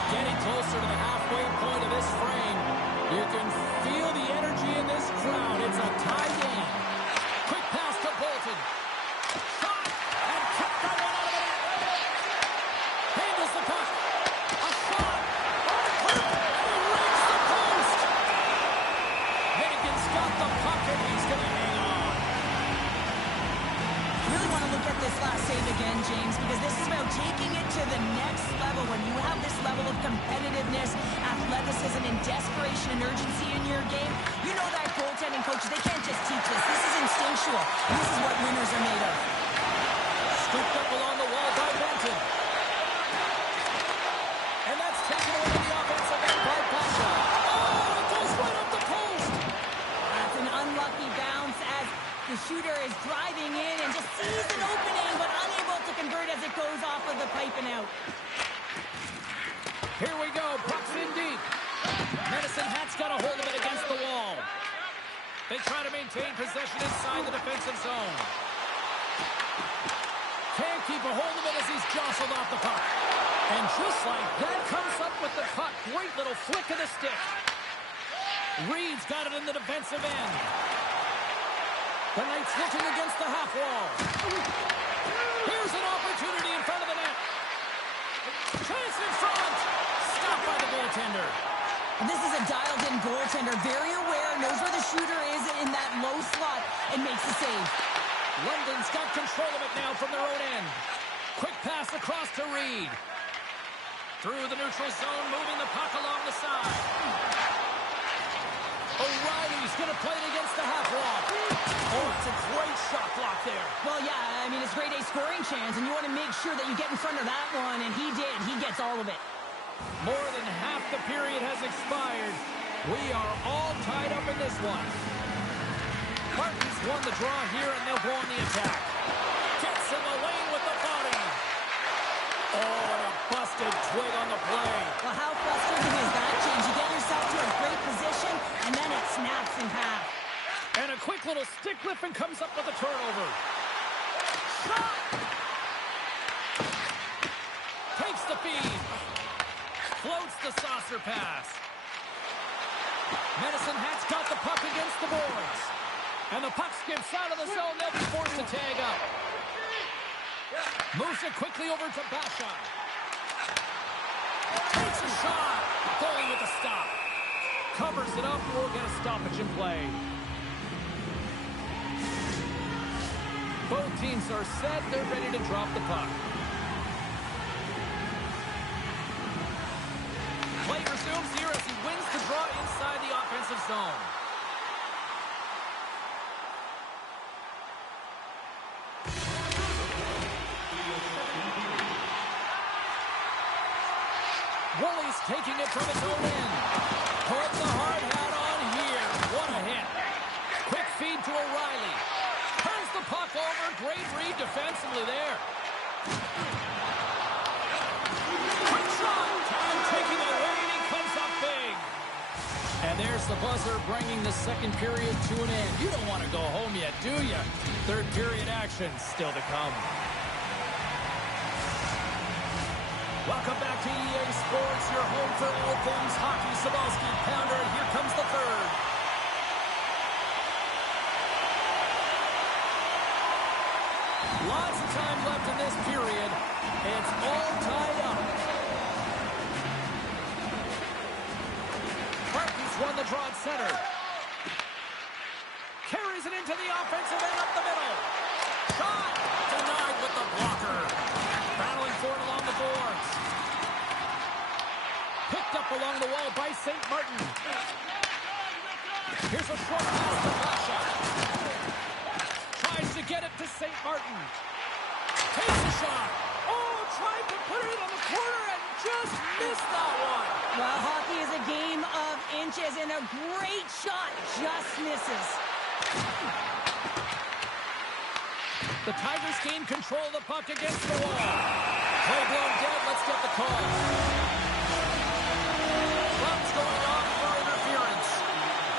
Getting closer to the halfway point of this frame. You can feel the energy in this crowd. It's a tie game. Quick pass to Bolton. Shot and kept by one out of it. Handles the puck. A shot. He rings the post. Hennigan's got the puck and he's going to hang on. Really want to look at this last save again, James, because this is about taking it to the next level. When you have this level of competitiveness, athleticism, and desperation and urgency in your game, you know that goaltending coaches, they can't just teach this. This is instinctual. And this is what winners are made of. Scooped up along the wall by Benton. And that's taken away to the offensive end by Pasha. Oh, it goes right up the post. That's an unlucky bounce as the shooter is driving in and just sees an opening, but unable to convert as it goes off of the pipe and out. Here we go. Puck's in deep. Medicine Hat's got a hold of it against the wall. They try to maintain possession inside the defensive zone. Can't keep a hold of it as he's jostled off the puck. And just like that, comes up with the puck. Great little flick of the stick. Reed's got it in the defensive end. The Knights looking against the half wall. Here's an opportunity in in front. Stopped by the goaltender. And this is a dialed-in goaltender. Very aware, knows where the shooter is in that low slot, and makes the save. London's got control of it now from their own end. Quick pass across to Reed. Through the neutral zone, moving the puck along the side. O'Reilly's going to play it against the half wall. Oh, it's a great shot block there. Well, yeah, I mean, it's grade A scoring chance, and you want to make sure that you get in front of that one, and he did. He gets all of it. More than half the period has expired. We are all tied up in this one. Martin's won the draw here, and they'll go on the attack. Gets in the lane with the body. Oh, and a busted twig on the play. Well, how frustrating is that, James? You get yourself to a great position, and then it snaps in half. And a quick little stick lift and comes up with a turnover. Shot! Takes the feed. Floats the saucer pass. Medicine Hat's got the puck against the boards. And the puck skips out of the zone. They'll be forced to tag up. Moves it quickly over to Basha. Takes a shot. Goalie with a stop. Covers it up. We'll get a stoppage in play. Both teams are set. They're ready to drop the puck. Play resumes here as he wins the draw inside the offensive zone. Woolley's taking it from his own end. Put the hard hat on here. What a hit. Quick feed to O'Reilly. Turns the puck over. Great read defensively there. Quick shot. Time taking away, and he comes up big. And there's the buzzer bringing the second period to an end. You don't want to go home yet, do you? Third period action still to come. Welcome back to EA Sports, your home for all things hockey. Sabalski, Pounder, and here comes the third. Lots of time left in this period. It's all tied up. Martin's won the draw at center. Carries it into the offensive end up the middle. Shot! Denied with the blocker. Battling for it along the boards. Picked up along the wall by St. Martin. Here's a short pass to Basha. Tries to get it to St. Martin. Takes a shot. Oh, tried to put it on the corner and just missed that one. Well, hockey is a game of inches, and a great shot just misses. The Tigers gain control of the puck against the wall. Play blown dead. Let's get the call. Runs going off for interference.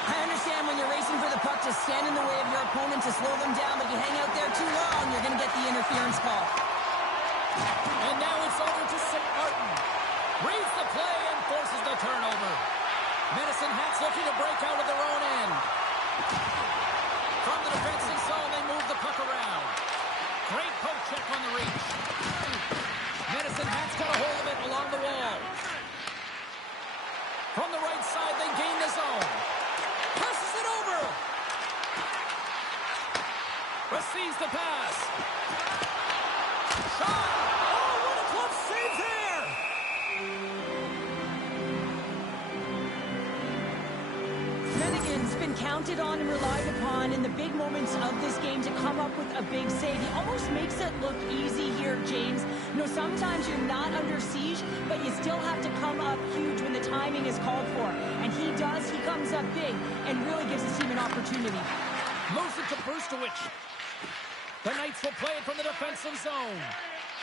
I understand when you're racing for the puck to stand in the way of your opponent to slow them down, but you hang out there too long, you're going to get the interference call. And now it's over to St. Martin. Reads the play and forces the turnover. Medicine Hats looking to break out of their own end. From the defensive zone, they move the puck around. Great poke check on the reach. Medicine Hats got a hold of it along the wall. From the right side, they gain the zone. Passes it over. Receives the pass. Shot! Oh, what a glove save there! Finnegan's been counted on and relied upon in the big moments of this game to come up with a big save. He almost makes it look easy here, James. You know, sometimes you're not under siege, but you still have to come up huge when the timing is called for. And he does. He comes up big and really gives his team an opportunity. Moves it to Brustowicz. The Knights will play it from the defensive zone.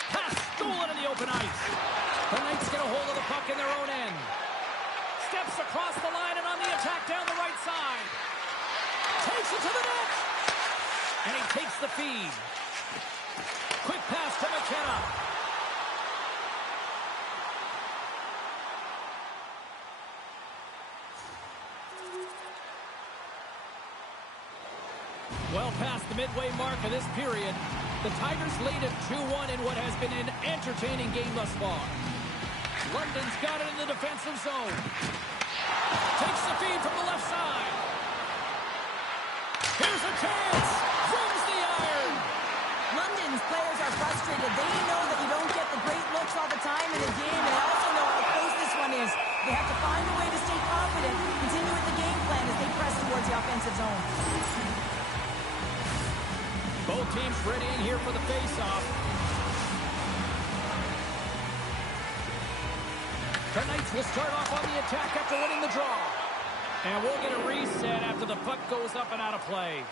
Pass stolen in the open ice. The Knights get a hold of the puck in their own end. Steps across the line and on the attack down the right side. Takes it to the net. And he takes the feed. Quick pass to McKenna. Well past the midway mark of this period, the Tigers lead at 2-1 in what has been an entertaining game thus far. London's got it in the defensive zone. Takes the feed from the left side. Here's a chance. Wins the iron. London's players are frustrated. They know that you don't get the great looks all the time in a game, and they also know how close this one is. They have to find a way to stay confident, continue with the game plan as they press towards the offensive zone. Both teams readying here for the face-off. The Knights will start off on the attack after winning the draw. And we'll get a reset after the puck goes up and out of play.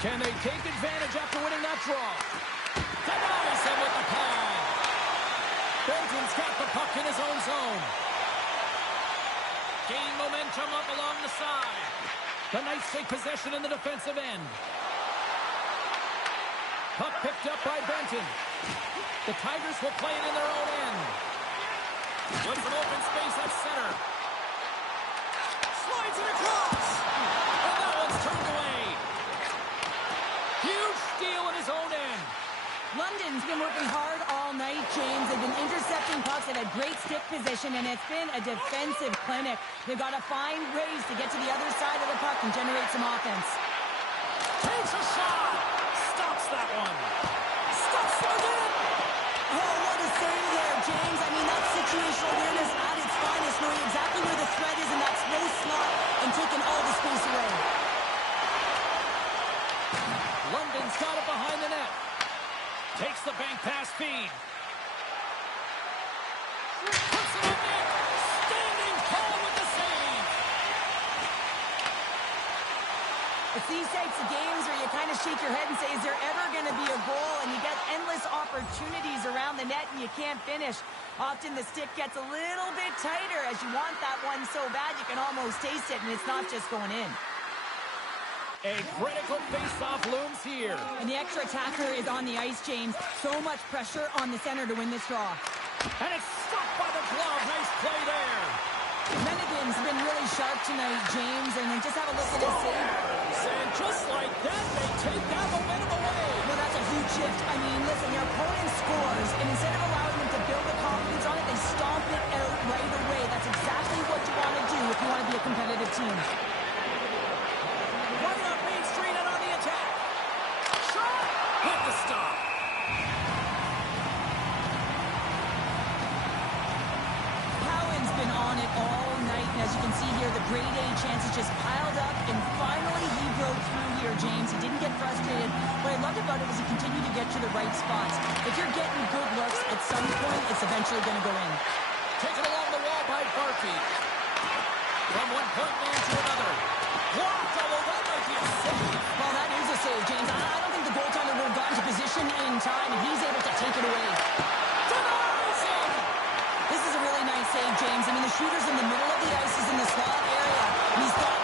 Can they take advantage after winning that draw? Denies him with the pad. Benton's got the puck in his own zone. Gain momentum up along the side. The Knights take possession in the defensive end. Puck picked up by Benton. The Tigers will play it in their own end. With some open space at center. Slides it across. And that one's turned away. Huge steal in his own end. London's been working hard all night, James. They've been intercepting pucks. They've had great stick position, and it's been a defensive clinic. They've got to find ways to get to the other side of the puck and generate some offense. Takes a shot. Stops that one. Stops it again. Oh, what a save there, James. I mean, that's situational awareness at its finest, knowing exactly where the threat is in that slow slot and taking all the space away. London's got it behind the net. Takes the bank pass feed. Puts it on net. Standing tall with the save. It's these types of games where you kind of shake your head and say, is there ever going to be a goal? And you get endless opportunities around the net and you can't finish. Often the stick gets a little bit tighter as you want that one so bad you can almost taste it, and it's not just going in. A critical face-off looms here. And the extra attacker is on the ice, James. So much pressure on the center to win this draw. And it's stopped by the glove. Nice play there. Menigan's been really sharp tonight, James, and then just have a look at his save. And just like that, they take that momentum away. Well, that's a huge shift. I mean, listen, your opponent scores, and instead of allowing them to build the confidence on it, they stomp it out right away. That's exactly what you want to do if you want to be a competitive team. Right up Main Street and on the attack. Shot! With the stop. Cowan's been on it all night, and as you can see here, the grade A chances just piled up, and finally he broke through here, James. He didn't get frustrated. What I loved about it was he continued to get to the right spots. If you're getting good looks, at some point, it's eventually going to go in. Taken along the wall by Barkey. From one point man to another. Blocked, although that might be a save. Well, that is a save, James. I don't think the goaltender would have gotten to position in time, and he's able to take it away. Denies him. This is a really nice save, James. I mean, the shooter's in the middle of the ice. He's in the slot area, and he's got